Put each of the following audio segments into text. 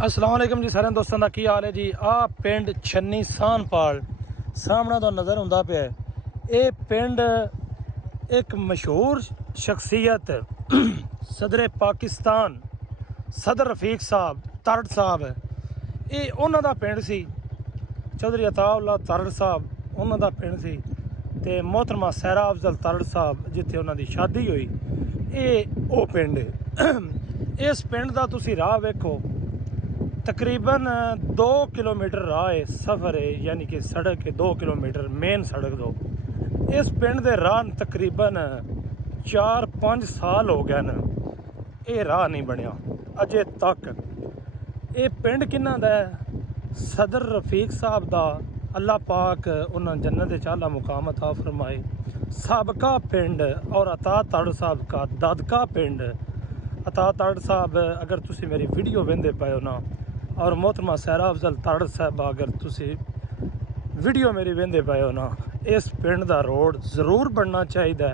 अस्सलाम वालेकुम जी सारे दोस्तों का की हाल है जी। आ पिंड छन्नी सानपाल सामने तो नज़र आंदा पे ये पिंड एक मशहूर शख्सियत सदर पाकिस्तान सदर रफीक साहब तरड़ साहब ये उन्हों का पिंड सी। चौधरी अताउल्ला तरड़ साहब उन्हों का पिंड सी ते मोहतरमा सहरा अफजल तरड़ साहब जिथे उन्होंने शादी हुई ये वो पिंड है। इस पिंड का तुसी राह वेखो तकरीबन 2 किलोमीटर राह है, सफ़र है, यानी कि सड़क है 2 किलोमीटर मेन सड़क दो। इस पिंड के राह तकरीबन 4-5 साल हो गए न ये राह नहीं बनया अजे तक। ये पिंड किन्ना दा है? सदर रफीक साहब दा, अल्लाह पाक उन्होंने जन्नत चाला मुकाम अता फरमाए। साबका पिंड और अता तड़ साहब का दादका पिंड। अता तड़ साहब अगर तुसी मेरी वीडियो वेंदे पे हो ना, और मोहतरमा सहरा अफजल तड़ साहब अगर तुसी वीडियो मेरी वेंदे पे हो ना, इस पिंड का रोड ज़रूर बनना चाहिए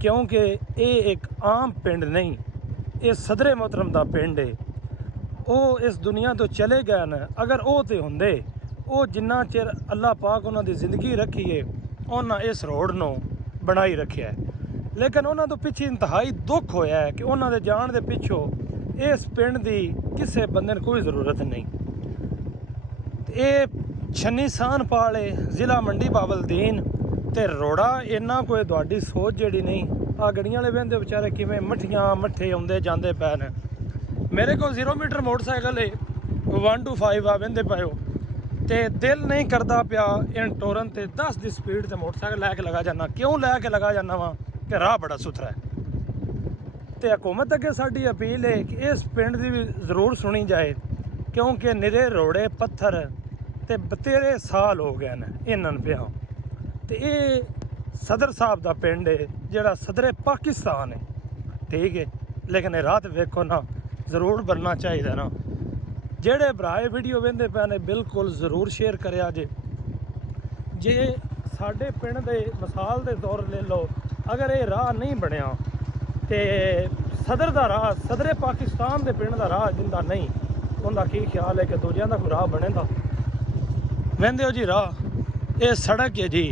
क्योंकि ये एक आम पिंड नहीं, ये सदरे मोहतरम का पिंड है। वो इस दुनिया तो चले गए न, अगर वो तो होंदे वो जिन्ना चिर अल्लाह पाक उन्होंने जिंदगी रखी है उन्होंने इस रोड को बनाई रखा है। लेकिन उन्होंने तो पिछे इंतहाई दुख होया है कि उन्होंने जान के पिछों इस पिंड की किसी बंदे ने कोई ज़रूरत नहीं। ये छन्नी सानपाल है, ज़िला मंडी बावलदीन ते रोड़ा इन्ना कोई तुहाडी सोच जड़ी नहीं। आ गड्डियां वाले बहते बेचारे किवें मट्ठियां मट्ठे आउंदे जांदे पै न। मेरे को 0 मीटर मोटरसाइकिल है 1 to 5 आ बहते पे हो ते दिल नहीं करता पिया इन टोरन ते 10 की स्पीड से मोटरसाइकिल लैके लगा जाना। क्यों लैके लगा जाना वा कि राह बड़ा सुथरा है। तो हुकूमत अगे साडी अपील है कि इस पिंड की भी जरूर सुनी जाए क्योंकि निरे रोड़े पत्थर ते बतेरे साल हो गए न इन्हन पिया। तो ये सदर साहब का पिंड है जोड़ा सदरे पाकिस्तान है, ठीक है। लेकिन रात वेखो ना जरूर बनना चाहिए ना। जेड़े भराए वीडियो वेंदे पे ने बिल्कुल जरूर शेयर करिया जे साडे पिंड दे मिसाल के तौर ले लो, अगर ये राह नहीं बनया तो सदर का राह सदरे पाकिस्तान के पिंड का राह जिंदा नहीं, उनका की ख्याल है कि दूजिया का कोई राह बनेगा? वेंदे हो जी राह ये सड़क है जी,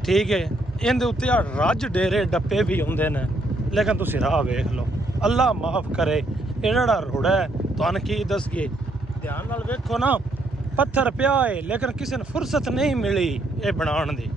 ठीक है। इनके उत्ते रज डेरे डप्पे भी आउंदे ने, लेकिन तुसी राह वेख लो। अल्लाह माफ़ करे ये जड़ा रोड़ा है तुहानू की दस गए, ध्यान नाल वेखो ना, पत्थर पिया है लेकिन किसी ने फुर्सत नहीं मिली ये बनाने दी।